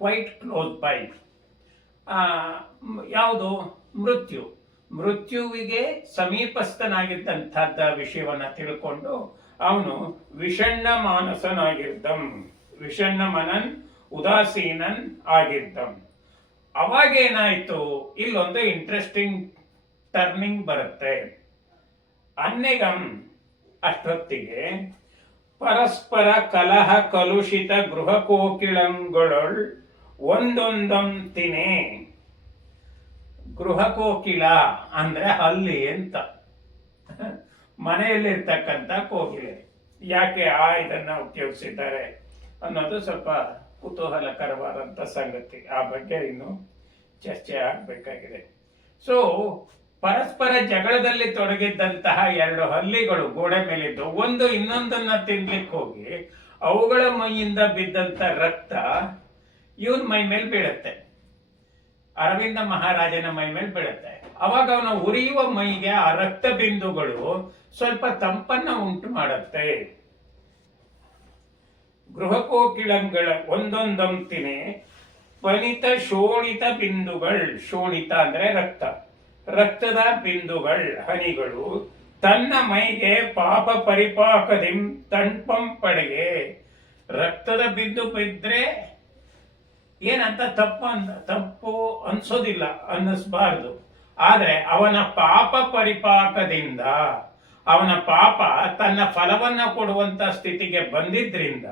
ಕ್ವೈಟ್ ಕ್ಲೋಸ್ ಬೈ. ಯಾವುದು? ಮೃತ್ಯುವಿಗೆ ಸಮೀಪಸ್ಥನಾಗಿದ್ದಂಥದ್ದ ವಿಷಯವನ್ನ ತಿಳ್ಕೊಂಡು ಅವನು ವಿಷಣ್ಣ ಮಾನಸನಾಗಿರ್ದಂ, ವಿಷಣ್ಣ ಮನನ್ ಉದಾಸೀನನ್ ಆಗಿರ್ದಂ. ಅವಾಗೇನಾಯ್ತು? ಇಲ್ಲೊಂದು ಇಂಟ್ರೆಸ್ಟಿಂಗ್ ಟರ್ನಿಂಗ್ ಬರುತ್ತೆ. ಅನ್ನೆಗಂ ಅಷ್ಟೊತ್ತಿಗೆ ಪರಸ್ಪರ ಕಲಹ ಕಲುಷಿತ ಗೃಹ ಕೋಕಿಳಂಗಳೊಳ್ ಒಂದೊಂದಂ ತಿನೆ. ಗೃಹ ಕೋಕಿಳ ಅಂದ್ರೆ ಹಲ್ಲಿ ಅಂತ, ಮನೆಯಲ್ಲಿರ್ತಕ್ಕಂಥ ಕೋಗಿಲೆ. ಯಾಕೆ ಇದನ್ನ ಉಪಯೋಗಿಸಿದ್ದಾರೆ ಅನ್ನೋದು ಸ್ವಲ್ಪ ಕುತೂಹಲಕರವಾದಂಥ ಸಂಗತಿ. ಆ ಬಗ್ಗೆ ಇನ್ನು ಚರ್ಚೆ ಆಗಬೇಕಾಗಿದೆ. ಸೊ ಪರಸ್ಪರ ಜಗಳದಲ್ಲಿ ತೊಡಗಿದ್ದಂತಹ ಎರಡು ಹಲ್ಲಿಗಳು ಗೋಡೆ ಮೇಲಿದ್ದು ಒಂದು ಇನ್ನೊಂದನ್ನ ತಿನ್ಲಿಕ್ಕೆ ಹೋಗಿ ಅವುಗಳ ಮೈಯಿಂದ ಬಿದ್ದಂತ ರಕ್ತ ಇವನ್ ಮೈ ಮೇಲೆ ಬೀಳುತ್ತೆ, ಅರವಿಂದ ಮಹಾರಾಜನ ಮೈ ಮೇಲೆ ಬೀಳುತ್ತೆ. ಅವಾಗ ಅವನ ಉರಿಯುವ ಮೈಗೆ ಆ ರಕ್ತ ಬಿಂದುಗಳು ಸ್ವಲ್ಪ ತಂಪನ್ನ ಉಂಟು ಮಾಡುತ್ತೆ. ಗೃಹಕೋಕಿಳಂಗಳ ಒಂದೊಂದಂತಿನೇ ಫಲಿತ ಶೋಣಿತ ಬಿಂದುಗಳು, ಶೋಣಿತ ಅಂದ್ರೆ ರಕ್ತ, ರಕ್ತದ ಬಿಂದುಗಳು ಹನಿಗಳು ತನ್ನ ಮೈಗೆ ಪಾಪ ಪರಿಪಾಕದಿಂ ತಣ್ಪಂ ಪಡೆಗೆ. ರಕ್ತದ ಬಿಂದು ಬಿದ್ರೆ ಏನಂತ ತಪ್ಪು ಅನ್ಸೋದಿಲ್ಲ, ಅನ್ನಿಸ್ಬಾರ್ದು. ಆದ್ರೆ ಅವನ ಪಾಪ ಪರಿಪಾಕದಿಂದ, ಅವನ ಪಾಪ ತನ್ನ ಫಲವನ್ನ ಕೊಡುವಂತ ಸ್ಥಿತಿಗೆ ಬಂದಿದ್ರಿಂದ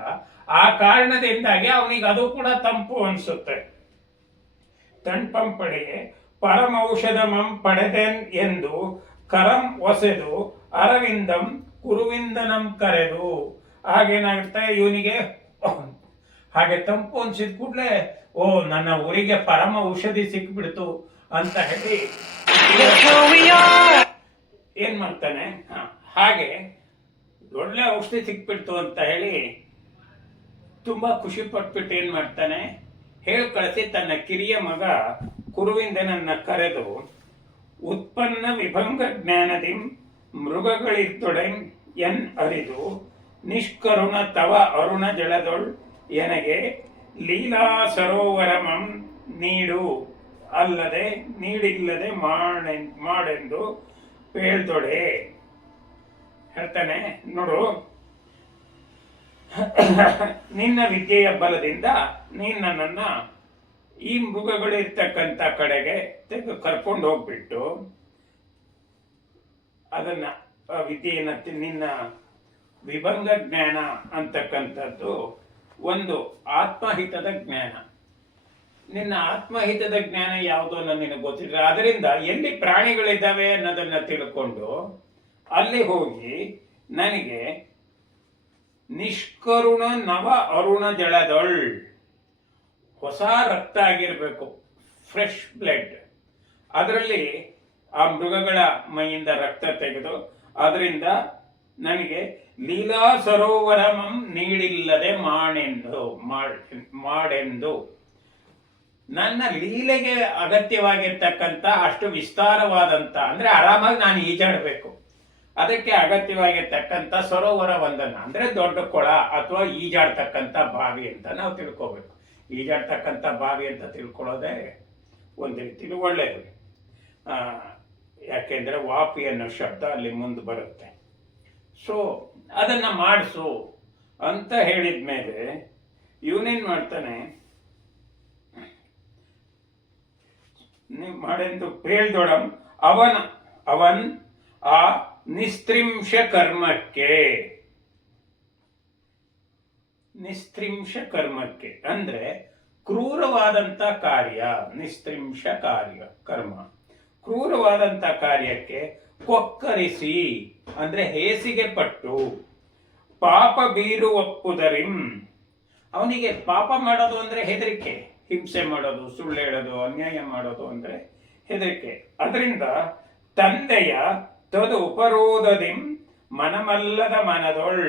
ಆ ಕಾರಣದಿಂದಾಗಿ ಅವನಿಗೆ ಅದು ಕೂಡ ತಂಪು ಅನ್ಸುತ್ತೆ. ತಣ್ಪಂ ಪಡೆಗೆ ಪರಮೌಷಧಮಂ ಪಡೆದೆನ್ ಎಂದು ಕರಂ ಒಸೆದು ಅರವಿಂದಂ ಕುರುವಿಂದನಂ ಕರೆದು. ಹಾಗೇನಾಗುತ್ತೆ, ಇವನಿಗೆ ಹಾಗೆ ತಂಪು ಅನ್ಸಿದ ಕೂಡಲೇ ಓ ನನ್ನ ಊರಿಗೆ ಪರಮ ಔಷಧಿ ಸಿಕ್ಬಿಡ್ತು ಅಂತ ಹೇಳಿ ಏನ್ ಮಾಡ್ತಾನೆ, ಹಾಗೆ ಒಳ್ಳೆ ಔಷಧಿ ಸಿಕ್ಬಿಡ್ತು ಅಂತ ಹೇಳಿ ತುಂಬಾ ಖುಷಿ ಪಟ್ಬಿಟ್ಟು ಏನ್ ಮಾಡ್ತಾನೆ, ಹೇಳಿ ಕಳಿಸಿ ತನ್ನ ಕಿರಿಯ ಮಗ ಕುರುವಿಂದನನ್ನ ಕರೆದು ಉತ್ಪನ್ನ ವಿಭಂಗ ಜ್ಞಾನದಿ ಮೃಗಗಳಿದ್ದೊಡೆ ಎನ್ ಅರಿದು ನಿಷ್ಕರುಣ ತವ ಅರುಣ ಜಳದೊಳ್ ಎನಗೆ ಲೀಲಾ ಸರೋವರಮಂ ನೀಡು ಅಲ್ಲದೆ ನೀಡಿಲ್ಲದೆ ಮಾಡೆಂದು ಹೇಳ್ದೊಡೆ. ಹೇಳ್ತಾನೆ, ನೋಡು, ನಿನ್ನ ವಿದ್ಯೆಯ ಬಲದಿಂದ ನೀನ್ ನನ್ನನ್ನ ಈ ಮೃಗಗಳಿರ್ತಕ್ಕಂಥ ಕಡೆಗೆ ಕರ್ಕೊಂಡು ಹೋಗ್ಬಿಟ್ಟು ಅದನ್ನ ವಿದ್ಯೆಯನ್ನ, ನಿನ್ನ ವಿಭಂಗ ಜ್ಞಾನ ಅಂತಕ್ಕಂಥದ್ದು ಒಂದು ಆತ್ಮಹಿತದ ಜ್ಞಾನ. ನಿನ್ನ ಆತ್ಮಹಿತದ ಜ್ಞಾನ ಯಾವುದು ಅನ್ನೋದು ನಿನಗೆ ಗೊತ್ತಿಲ್ಲ. ಅದರಿಂದ ಎಲ್ಲಿ ಪ್ರಾಣಿಗಳಿದ್ದಾವೆ ಅನ್ನೋದನ್ನ ತಿಳ್ಕೊಂಡು ಅಲ್ಲಿ ಹೋಗಿ ನನಗೆ ನಿಷ್ಕರುಣ ನವ ಅರುಣ ಜಳದೊಳ್, ಹೊಸ ರಕ್ತ ಆಗಿರಬೇಕು, ಫ್ರೆಶ್ ಬ್ಲಡ್, ಅದರಲ್ಲಿ ಆ ಮೃಗಗಳ ಮೈಯಿಂದ ರಕ್ತ ತೆಗೆದು ಅದರಿಂದ ನನಗೆ ಲೀಲಾ ಸರೋವರಮಂ ನೀಡಿಲ್ಲದೆ ಮಾಡೆಂದು ನನ್ನ ಲೀಲೆಗೆ ಅಗತ್ಯವಾಗಿರ್ತಕ್ಕಂಥ ಅಷ್ಟು ವಿಸ್ತಾರವಾದಂತ, ಅಂದ್ರೆ ಆರಾಮಾಗಿ ನಾನು ಈಜಾಡಬೇಕು, ಅದಕ್ಕೆ ಅಗತ್ಯವಾಗಿರ್ತಕ್ಕಂಥ ಸರೋವರ ಒಂದನ್ನ, ಅಂದ್ರೆ ದೊಡ್ಡ ಕೊಳ ಅಥವಾ ಈಜಾಡ್ತಕ್ಕಂಥ ಬಾವಿ ಅಂತ ನಾವು ತಿಳ್ಕೋಬೇಕು. ಈಜಾಡ್ತಕ್ಕಂಥ ಬಾವಿ ಅಂತ ತಿಳ್ಕೊಳ್ಳೋದೇ ಒಂದು ರೀತಿಲಿ ಒಳ್ಳೆಯದು. ಯಾಕೆಂದರೆ ವಾಪಿ ಅನ್ನೋ ಶಬ್ದ ಅಲ್ಲಿ ಮುಂದೆ ಬರುತ್ತೆ. ಸೊ ಅದನ್ನು ಮಾಡಿಸು ಅಂತ ಹೇಳಿದ ಮೇಲೆ ಇವನೇನು ಮಾಡ್ತಾನೆ, ನೀವು ಮಾಡೆಂದು ಪೇಳ್ದೊಡಂ ಅವನ್ ಆ ನಿಸ್ತ್ರಿಂಶ ಕರ್ಮಕ್ಕೆ ಅಂದ್ರೆ ಕ್ರೂರವಾದಂಥ ಕಾರ್ಯ, ನಿಸ್ತ್ರಿಂಶ ಕರ್ಮ, ಕ್ರೂರವಾದಂಥ ಕಾರ್ಯಕ್ಕೆ ಕೊಕ್ಕರಿಸಿ ಅಂದ್ರೆ ಹೇಸಿಗೆ ಪಟ್ಟು ಪಾಪ ಬೀರು ಒಪ್ಪುದರಿಂ, ಅವನಿಗೆ ಪಾಪ ಮಾಡೋದು ಅಂದ್ರೆ ಹೆದರಿಕೆ, ಹಿಂಸೆ ಮಾಡೋದು, ಸುಳ್ಳು ಹೇಳೋದು, ಅನ್ಯಾಯ ಮಾಡೋದು ಅಂದ್ರೆ ಹೆದರಿಕೆ. ಅದರಿಂದ ತಂದೆಯ ತದು ಉಪರೋಧದಿಂ ಮನಮಲ್ಲದ ಮನದೊಳ್,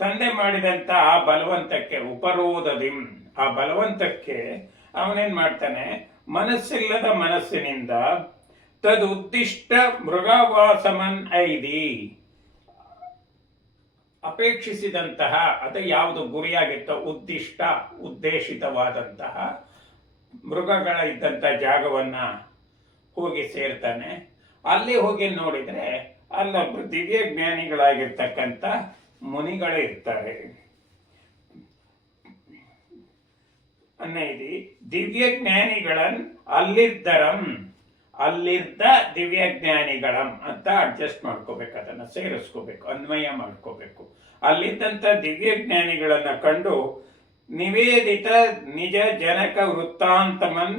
ತಂದೆ ಮಾಡಿದಂತ ಆ ಬಲವಂತಕ್ಕೆ, ಉಪರೋಧದಿಂ ಆ ಬಲವಂತಕ್ಕೆ ಅವನೇನ್ ಮಾಡ್ತಾನೆ, ಮನಸ್ಸಿಲ್ಲದ ಮನಸ್ಸಿನಿಂದ ತದುದ್ದಿಷ್ಟ ಮೃಗವಾಸಮನ್ ಐದಿ, ಅಪೇಕ್ಷಿಸಿದಂತಹ ಅದು ಯಾವುದು ಗುರಿಯಾಗಿತ್ತೋ ಉದ್ದೇಶಿತವಾದಂತಹ ಮೃಗಗಳ ಇದ್ದಂಥ ಜಾಗವನ್ನ ಹೋಗಿ ಸೇರ್ತಾನೆ. ಅಲ್ಲಿ ಹೋಗಿ ನೋಡಿದ್ರೆ ಅಲ್ಲೊಬ್ರು ದಿವ್ಯ ಜ್ಞಾನಿಗಳಾಗಿರ್ತಕ್ಕಂಥ ಮುನಿಗಳೇ ಇರ್ತಾರೆ. ಅನ್ನೈದಿ ದಿವ್ಯ ಜ್ಞಾನಿಗಳನ್ ಅಲ್ಲಿದ್ದ ದಿವ್ಯ ಜ್ಞಾನಿಗಳಂ ಅಂತ ಅಡ್ಜಸ್ಟ್ ಮಾಡ್ಕೋಬೇಕು, ಅದನ್ನ ಸೇರಿಸ್ಕೋಬೇಕು, ಅನ್ವಯ ಮಾಡ್ಕೋಬೇಕು. ಅಲ್ಲಿದ್ದಂಥ ದಿವ್ಯ ಜ್ಞಾನಿಗಳನ್ನ ಕಂಡು ನಿವೇದಿತ ನಿಜ ಜನಕ ವೃತ್ತಾಂತಮನ್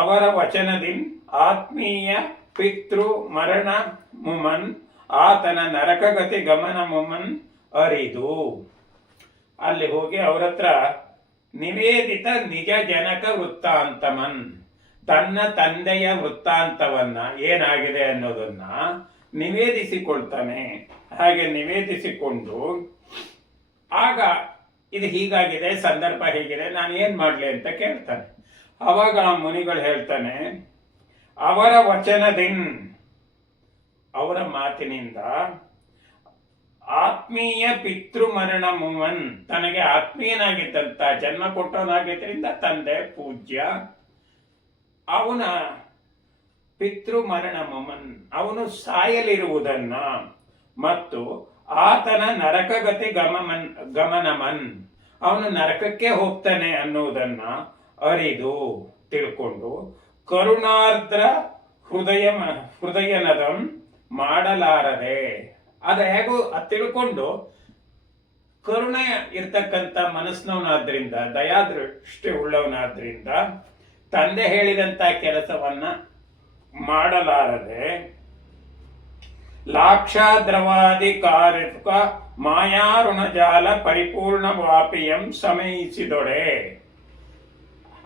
ಅವರ ವಚನದಿನ್ ಆತ್ಮೀಯ ಪಿತೃ ಮರಣ ಮುಮನ್ ಆತನ ನರಕಗತಿ ಗಮನ ಮುಮನ್ ಅರಿದು, ಅಲ್ಲಿ ಹೋಗಿ ಅವ್ರ ಹತ್ರ ನಿವೇದಿತ ನಿಜ ಜನಕ ವೃತ್ತಾಂತಮನ್, ತನ್ನ ತಂದೆಯ ವೃತ್ತಾಂತವನ್ನ ಏನಾಗಿದೆ ಅನ್ನೋದನ್ನ ನಿವೇದಿಸಿಕೊಳ್ತಾನೆ. ಹಾಗೆ ನಿವೇದಿಸಿಕೊಂಡು ಆಗ ಇದು ಹೀಗಾಗಿದೆ, ಸಂದರ್ಭ ಹೇಗಿದೆ, ನಾನು ಏನ್ ಮಾಡ್ಲಿ ಅಂತ ಕೇಳ್ತಾನೆ. ಅವಾಗ ಆ ಮುನಿಗಳು ಹೇಳ್ತಾನೆ, ಅವರ ವಚನದಿನ್, ಅವರ ಮಾತಿನಿಂದ ಆತ್ಮೀಯ ಪಿತೃಮರಣ ಮುಮನ್, ತನಗೆ ಆತ್ಮೀಯನಾಗಿದ್ದಂತ ಜನ್ಮ ಕೊಟ್ಟವನಾಗಿದ್ದರಿಂದ ತಂದೆ ಪೂಜ್ಯ, ಅವನ ಪಿತೃಮರಣ ಮುಮನ್, ಅವನು ಸಾಯಲಿರುವುದನ್ನ ಮತ್ತು ಆತನ ನರಕಗತಿ ಗಮನಮನ್, ಅವನು ನರಕಕ್ಕೆ ಹೋಗ್ತಾನೆ ಅನ್ನುವುದನ್ನ ಅರಿದು ತಿಳ್ಕೊಂಡು ಕರುಣಾರ್ದ್ರ ಹೃದಯನದಂ ಮಾಡಲಾರದೆ, ಅದ ಹೇಗೂ ತಿಳ್ಕೊಂಡು ಕರುಣೆ ಇರ್ತಕ್ಕಂಥ ಮನಸ್ಸಿನವನಾದ್ರಿಂದ, ದಯಾದೃಷ್ಟಿ ಉಳ್ಳವನಾದ್ರಿಂದ ತಂದೆ ಹೇಳಿದಂತ ಕೆಲಸವನ್ನ ಮಾಡಲಾರದೆ ಲಾಕ್ಷಾದ್ರವಾದಿ ಕಾರಕ ಮಾಯಾರುಣಜಾಲ ಪರಿಪೂರ್ಣ ವಾಪಿಯಂ ಸಮಯಿಸಿದೊಡೆ,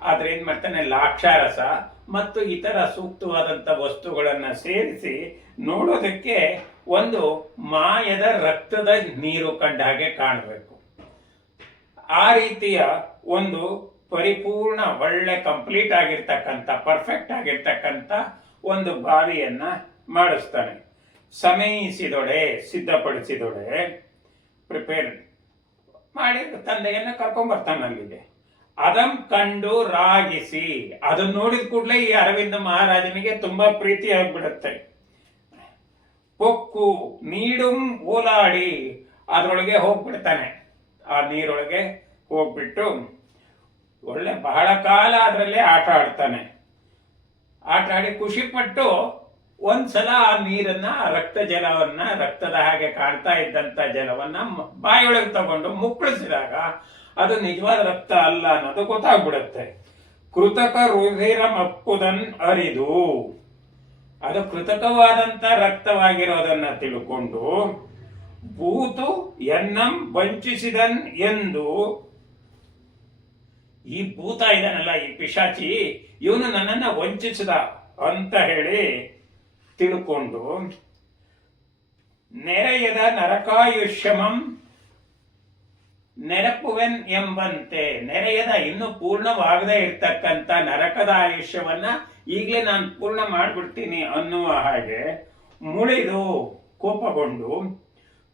ಆದ್ರೆ ಏನ್ ಮಾಡ್ತಾನೆ, ಲಾಕ್ಷಾರಸ ಮತ್ತು ಇತರ ಸೂಕ್ತವಾದಂತ ವಸ್ತುಗಳನ್ನ ಸೇರಿಸಿ ನೋಡೋದಕ್ಕೆ ಒಂದು ಮಾಯದ ರಕ್ತದ ನೀರು ಕಂಡ ಹಾಗೆ ಕಾಣಬೇಕು. ಆ ರೀತಿಯ ಒಂದು ಪರಿಪೂರ್ಣ ಒಳ್ಳೆ ಕಂಪ್ಲೀಟ್ ಆಗಿರ್ತಕ್ಕಂಥ ಪರ್ಫೆಕ್ಟ್ ಆಗಿರ್ತಕ್ಕಂಥ ಒಂದು ಬಾವಿಯನ್ನ ಮಾಡಿಸ್ತಾನೆ. ಸಮಯಿಸಿದೊಡೆ, ಸಿದ್ಧಪಡಿಸಿದೊಡೆ, ಪ್ರಿಪೇರ್ ಮಾಡಿ ತಂದೆಯನ್ನ ಕರ್ಕೊಂಡ್ಬರ್ತಾನೆ ಅಲ್ಲಿಗೆ. ಅದಂ ಕಂಡು ರಾಗಿಸಿ, ಅದನ್ನ ನೋಡಿದ ಕೂಡಲೇ ಈ ಅರವಿಂದ ಮಹಾರಾಜನಿಗೆ ತುಂಬಾ ಪ್ರೀತಿ ಆಗ್ಬಿಡುತ್ತೆ. ಪೊಕ್ಕು ನೀಡುಂ ಓಲಾಡಿ, ಅದರೊಳಗೆ ಹೋಗ್ಬಿಡ್ತಾನೆ, ಆ ನೀರೊಳಗೆ ಹೋಗ್ಬಿಟ್ಟು ಒಳ್ಳೆ ಬಹಳ ಕಾಲ ಅದರಲ್ಲೇ ಆಟ ಆಡ್ತಾನೆ. ಆಟ ಆಡಿ ಖುಷಿ ಪಟ್ಟು ಒಂದ್ಸಲ ಆ ನೀರನ್ನ, ರಕ್ತ ಜಲವನ್ನ, ರಕ್ತದ ಹಾಗೆ ಕಾಣ್ತಾ ಇದ್ದಂತ ಜಲವನ್ನ ಬಾಯೊಳಗೆ ತಗೊಂಡು ಮುಕ್ಕಳಿಸಿದಾಗ ಅದು ನಿಜವಾದ ರಕ್ತ ಅಲ್ಲ ಅನ್ನೋದು ಗೊತ್ತಾಗ್ಬಿಡುತ್ತೆ. ಕೃತಕ ರುಧಿರಮಪ್ಪುದನ್ ಅರಿದು, ಅದು ಕೃತಕವಾದಂತ ರಕ್ತವಾಗಿರೋದನ್ನ ತಿಳ್ಕೊಂಡು ಭೂತು ಎನ್ನಂ ವಂಚಿಸಿದನ್ ಎಂದು, ಈ ಭೂತ ಇದನ್ನಲ್ಲ, ಈ ಪಿಶಾಚಿ, ಇವನು ನನ್ನನ್ನ ವಂಚಿಸಿದ ಅಂತ ಹೇಳಿ ತಿಳ್ಕೊಂಡು ನೆರೆಯದ ನರಕಾಯುಷ್ಯಮಂ ನೆರಪುವೆನ್ ಎಂಬಂತೆ, ನೆರೆಯದ ಇನ್ನು ಪೂರ್ಣವಾಗದೇ ಇರ್ತಕ್ಕಂಥ ನರಕದ ಆಯುಷ್ಯವನ್ನ ಈಗಲೇ ನಾನು ಪೂರ್ಣ ಮಾಡ್ಬಿಡ್ತೀನಿ ಅನ್ನುವ ಹಾಗೆ ಮುಳಿದು ಕೋಪಗೊಂಡು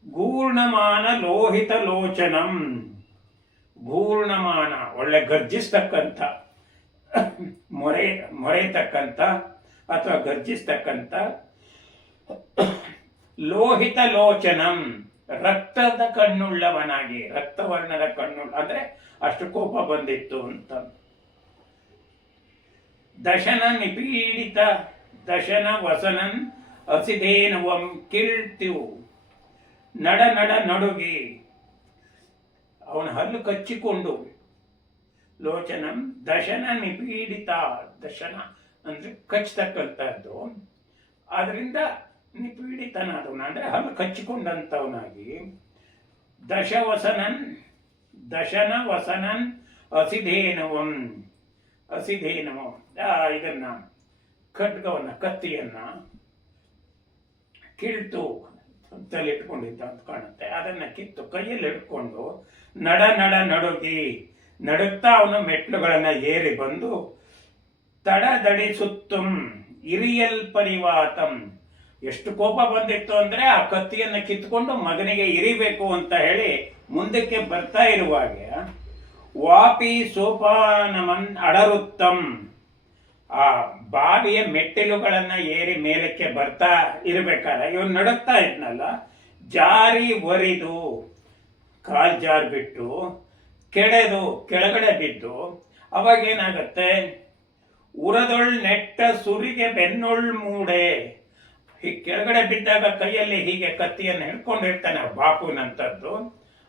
ಗೂರ್ಣಮಾನ ಲೋಹಿತ ಲೋಚನಂ, ಗೂರ್ಣಮಾನ ಒಳ್ಳೆ ಗರ್ಜಿಸ್ತಕ್ಕಂಥ ಮೊರೆಯತಕ್ಕಂಥ ಅಥವಾ ಗರ್ಜಿಸ್ತಕ್ಕಂಥ ಲೋಹಿತ ಲೋಚನಂ, ರಕ್ತದ ಕಣ್ಣುಳ್ಳವನಾಗಿ, ರಕ್ತವರ್ಣದ ಕಣ್ಣುಳ್ಳ ಅಂದ್ರೆ ಅಷ್ಟು ಕೋಪ ಬಂದಿತ್ತು ಅಂತ. ದಶನ ನಿಪೀಡಿತ ದಶನ ವಸನನ್ ಅಸಿಧೇನವಂ ಕೀಳ್ತು, ನಡ ನಡ ನಡುಗಿ, ಅವನ ಹಲ್ಲು ಕಚ್ಚಿಕೊಂಡು, ಲೋಚನಂ ದಶನ ನಿಪೀಡಿತ, ದಶನ ಅಂದ್ರೆ ಕಚ್ಚತಕ್ಕಂಥದ್ದು, ಆದ್ರಿಂದ ನಿಪೀಡಿತನಾದವನ ಅಂದ್ರೆ ಹಲ್ಲು ಕಚ್ಚಿಕೊಂಡಂಥವನಾಗಿ, ದಶನ ವಸನನ್ ಅಸಿಧೇನವಂ, ಅಸಿಧೇನವಂ ಇದನ್ನ ಖಡ್ಗವನ್ನ, ಕತ್ತಿಯನ್ನ ಕಿಳ್ತು ತಲೆಟ್ಕೊಂಡಿದ್ದ ಅಂತ ಕಾಣುತ್ತೆ, ಅದನ್ನ ಕಿತ್ತು ಕೈಯಲ್ಲಿ ಹಿಡ್ಕೊಂಡು ನಡ ನಡ ನಡುಗಿ, ನಡುತ್ತಾ ಅವನು ಮೆಟ್ಲುಗಳನ್ನ ಏರಿ ಬಂದು, ತಡದಡಿಸುತ್ತಂ ಇರಿಯಲ್ ಪರಿವಾತಂ, ಎಷ್ಟು ಕೋಪ ಬಂದಿತ್ತು ಅಂದ್ರೆ ಆ ಕತ್ತಿಯನ್ನ ಕಿತ್ಕೊಂಡು ಮಗನಿಗೆ ಇರಿಬೇಕು ಅಂತ ಹೇಳಿ ಮುಂದಕ್ಕೆ ಬರ್ತಾ ಇರುವಾಗ, ವಾಪಿ ಸೋಪಾನಮನ್ ಅಡರುತ್ತಂ, ಆ ಬಾವಿಯ ಮೆಟ್ಟಿಲುಗಳನ್ನ ಏರಿ ಮೇಲಕ್ಕೆ ಬರ್ತಾ ಇರ್ಬೇಕಾದ್ರೆ ಇವನು ನಡುತ್ತಾ ಇದ್ನಲ್ಲ, ಜಾರಿ ಒರಿದು ಕಾಲ್ ಜಾರ್ ಬಿಟ್ಟು ಕೆಡೆದು ಕೆಳಗಡೆ ಬಿದ್ದು, ಅವಾಗೇನಾಗತ್ತೆ, ಉರದೊಳ್ ನೆಟ್ಟ ಸುರಿಗೆ ಬೆನ್ನೊಳ್ ಮೂಡೆ, ಹೀಗೆ ಕೆಳಗಡೆ ಬಿದ್ದಾಗ ಕೈಯಲ್ಲಿ ಹೀಗೆ ಕತ್ತಿಯನ್ನು ಹಿಡ್ಕೊಂಡಿರ್ತಾನೆ ಬಾಪುನಂತದ್ದು,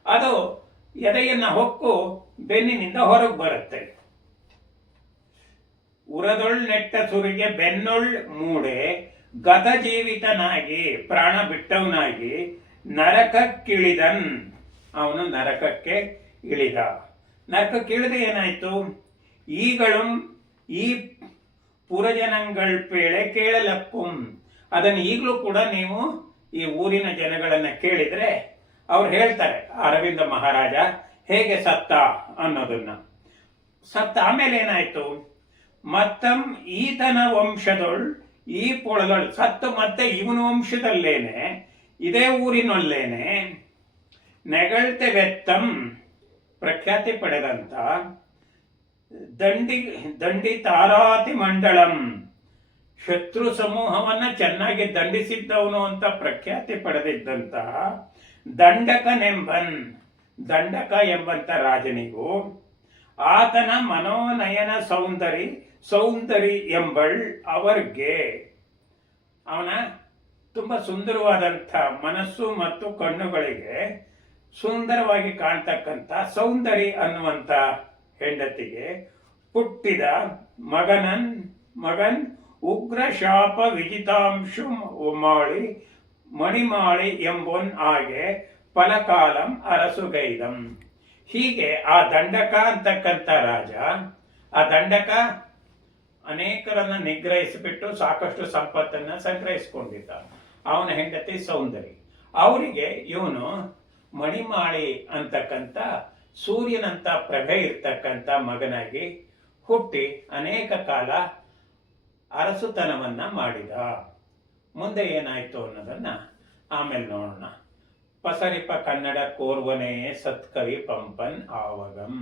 ಅದು ಎದೆಯನ್ನ ಹೊಕ್ಕು ಬೆನ್ನಿನಿಂದ ಹೊರಗೆ ಬರುತ್ತೆ. ಉರದೊಳ್ ನೆಟ್ಟ ಸುರಿಗೆ ಬೆನ್ನೊಳ್ ಮೂಡೆ, ಗತ ಜೀವಿತನಾಗಿ ಪ್ರಾಣ ಬಿಟ್ಟವನಾಗಿ, ನರಕಕ್ಕಿಳಿದನ್, ಅವನು ನರಕಕ್ಕೆ ಇಳಿದ. ನರಕಕ್ಕೆ ಇಳಿದ ಏನಾಯ್ತು, ಈಗಳು ಈ ಪುರಜನங்கள் ಪೇಳೆ ಕೇಳಲಕ್ಕುಂ, ಅದನ್ನು ಈಗಲೂ ಕೂಡ ನೀವು ಈ ಊರಿನ ಜನಗಳನ್ನ ಕೇಳಿದ್ರೆ ಅವ್ರು ಹೇಳ್ತಾರೆ ಅರವಿಂದ ಮಹಾರಾಜ ಹೇಗೆ ಸತ್ತ ಅನ್ನೋದನ್ನ. ಸತ್ತ ಆಮೇಲೆ ಏನಾಯ್ತು, ಮತ್ತಂ ಈತನ ವಂಶದೊಳ್ ಈ ಪೊಳದೊಳ್ ಸತ್ತು ಮತ್ತೆ ಇವನ ವಂಶದಲ್ಲೇನೆ ಇದೇ ಊರಿನಲ್ಲೇನೆ ನೆಗಳ್ತೆ ವೆತ್ತಂ ಪ್ರಖ್ಯಾತಿ ಪಡೆದಂತ ದಂಡಿ ತಾರಾತಿ ಮಂಡಳಂ, ಶತ್ರು ಸಮೂಹವನ್ನ ಚೆನ್ನಾಗಿ ದಂಡಿಸಿದ್ದವನು ಅಂತ ಪ್ರಖ್ಯಾತಿ ಪಡೆದಿದ್ದಂತಹ ದಂಡಕನೆಂಬನ್, ದಂಡಕ ಎಂಬಂತ ರಾಜನಿಗೂ, ಆತನ ಮನೋನಯನ ಸೌಂದರಿ ಎಂಬಳ್ ಅವರ್ಗೆ, ಅವನ ತುಂಬಾ ಸುಂದರವಾದಂಥ ಮನಸ್ಸು ಮತ್ತು ಕಣ್ಣುಗಳಿಗೆ ಸುಂದರವಾಗಿ ಕಾಣ್ತಕ್ಕಂಥ ಸೌಂದರಿ ಅನ್ನುವಂಥ ಹೆಂಡತಿಗೆ ಹುಟ್ಟಿದ ಮಗನ್ ಉಗ್ರ ಶಾಪ ವಿಜಿತಾಂಶು ಮಾಳಿ ಮಣಿಮಾಳಿ ಎಂಬೊನ್ ಹಾಗೆ ಫಲಕಾಲಂ ಅರಸುಗೈದಂ. ಹೀಗೆ ಆ ದಂಡಕ ಅಂತಕ್ಕಂಥ ರಾಜ, ಆ ದಂಡಕ ಅನೇಕರನ್ನ ನಿಗ್ರಹಿಸಿಬಿಟ್ಟು ಸಾಕಷ್ಟು ಸಂಪತ್ತನ್ನ ಸಂಗ್ರಹಿಸಿಕೊಂಡಿದ್ದ. ಅವನ ಹೆಂಡತಿ ಸೌಂದರಿ, ಅವರಿಗೆ ಇವನು ಮಣಿಮಾಳಿ ಅಂತಕ್ಕಂಥ ಸೂರ್ಯನಂತ ಪ್ರಭೆ ಇರ್ತಕ್ಕಂಥ ಮಗನಾಗಿ ಹುಟ್ಟಿ ಅನೇಕ ಕಾಲ ಅರಸುತನವನ್ನ ಮಾಡಿದ. ಮುಂದೆ ಏನಾಯ್ತು ಅನ್ನೋದನ್ನ ಆಮೇಲೆ ನೋಡೋಣ. ಪಸರಿಪ ಕನ್ನಡ ಕೋರ್ವನೇ ಸತ್ಕವಿ ಪಂಪನ್ ಆವಗಂ.